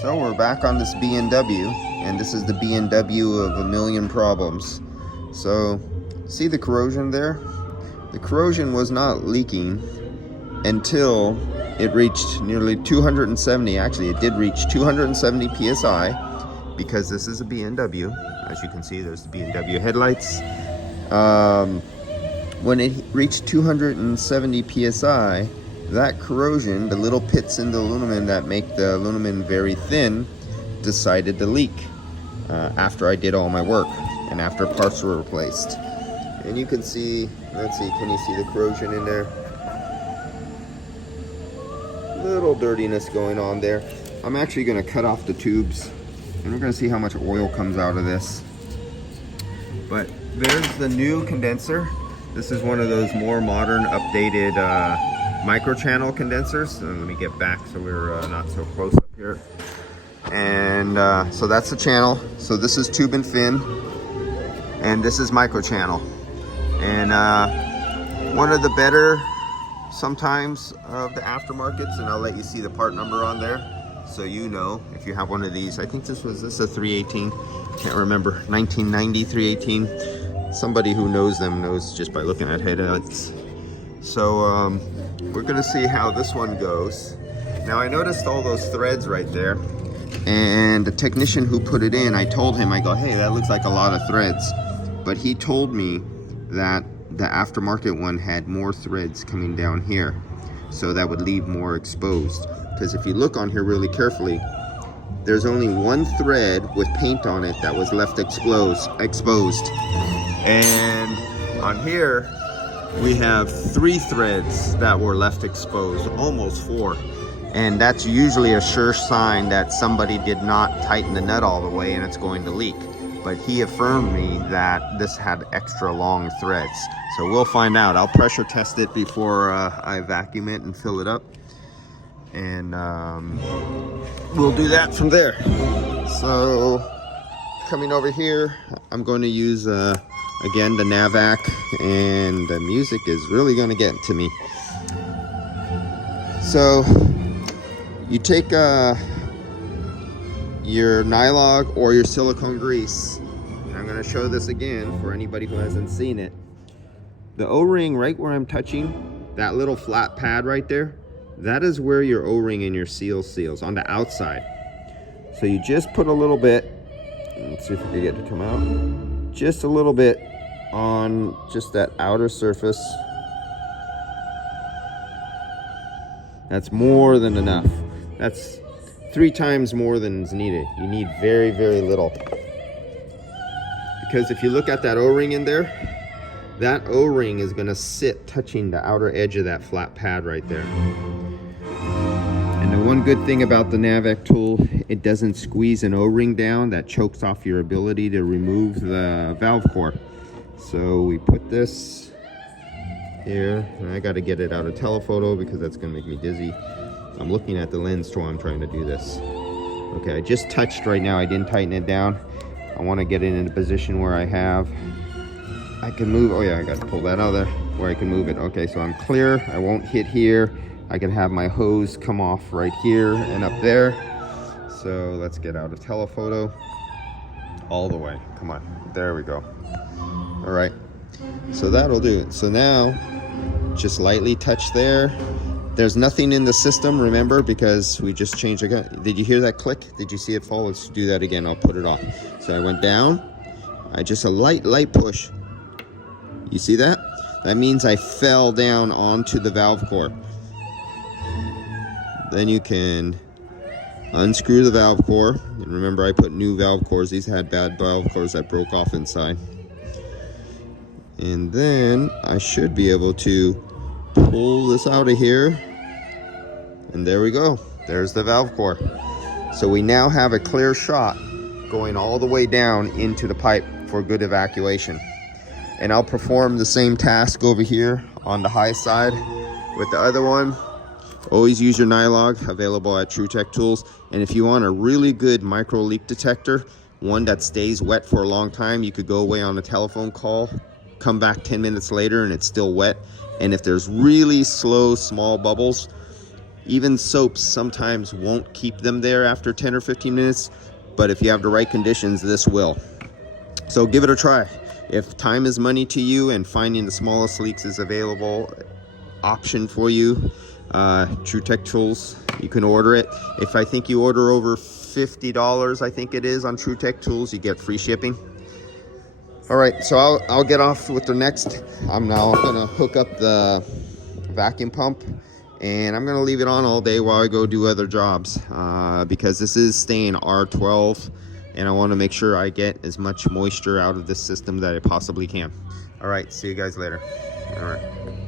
So we're back on this B&W, and this is the B&W of a million problems. So see the corrosion there? The corrosion was not leaking until it reached nearly 270. Actually, it did reach 270 PSI because this is a B&W. As you can see, there's the B&W headlights. When it reached 270 PSI, that corrosion, the little pits in the aluminum that make the aluminum very thin, decided to leak after I did all my work and after parts were replaced. And you can see, let's see, can you see the corrosion in there? Little dirtiness going on there. I'm actually going to cut off the tubes and we're going to see how much oil comes out of this. But there's the new condenser. This is one of those more modern, updated micro-channel condensers. Let me get back so we're not so close up here. And so that's the channel. So this is tube and fin, and this is micro-channel. And one of the better sometimes of the aftermarkets, and I'll let you see the part number on there so you know if you have one of these. I think this is a 318. Can't remember, 1990 318. Somebody who knows them knows just by looking at headlights. So we're gonna see how this one goes. Now I noticed all those threads right there, and the technician who put it in, I told him, I go, hey, that looks like a lot of threads. But he told me that the aftermarket one had more threads coming down here, so that would leave more exposed. Because if you look on here really carefully, there's only one thread with paint on it that was left exposed. And on here, we have 3 threads that were left exposed, almost 4. And that's usually a sure sign that somebody did not tighten the nut all the way and it's going to leak. But he affirmed me that this had extra long threads. So we'll find out. I'll pressure test it before I vacuum it and fill it up. And we'll do that from there. So coming over here, I'm going to use again the Navac, and the music is really going to get to me. So you take your nylon or your silicone grease, and I'm going to show this again for anybody who hasn't seen it. The O-ring right where I'm touching, that little flat pad right there, that is where your O-ring and your seals on the outside. So you just put a little bit, let's see if we can get it to come out, just a little bit on just that outer surface. That's more than enough. That's 3 times more than is needed. You need very, very little. Because if you look at that O-ring in there, that O-ring is going to sit touching the outer edge of that flat pad right there. And the one good thing about the Navac tool, it doesn't squeeze an O-ring down that chokes off your ability to remove the valve core. So we put this here, and I got to get it out of telephoto because that's going to make me dizzy. I'm looking at the lens while I'm trying to do this. Okay, I just touched right now. I didn't tighten it down. I want to get it in a position where I can move. Oh yeah, I got to pull that out of there where I can move it. Okay, so I'm clear. I won't hit here. I can have my hose come off right here and up there. So let's get out of telephoto all the way. Come on, there we go. All right, so that'll do it. So now just lightly touch there. There's nothing in the system, remember, because we just changed the gun. Did you hear that click? Did you see it fall? Let's do that again. I'll put it off. So I went down. I just a light push. You see that? That means I fell down onto the valve core. Then you can unscrew the valve core. And remember, I put new valve cores. These had bad valve cores that broke off inside. And then I should be able to pull this out of here. And there we go. There's the valve core. So we now have a clear shot going all the way down into the pipe for good evacuation. And I'll perform the same task over here on the high side with the other one. Always use your nylon, available at TruTech Tools. And if you want a really good micro leak detector, one that stays wet for a long time, you could go away on a telephone call, come back 10 minutes later and it's still wet. And if there's really slow, small bubbles, Even soaps sometimes won't keep them there after 10 or 15 minutes, but if you have the right conditions, this will. So give it a try. If time is money to you and finding the smallest leaks is available option for you, TruTech Tools, you can order it. If I think you order over $50, I think it is, on TruTech Tools, you get free shipping. All right, so I'll get off with the next. I'm now gonna hook up the vacuum pump, and I'm gonna leave it on all day while I go do other jobs, because this is staying R12, and I want to make sure I get as much moisture out of this system that I possibly can. All right, see you guys later. All right.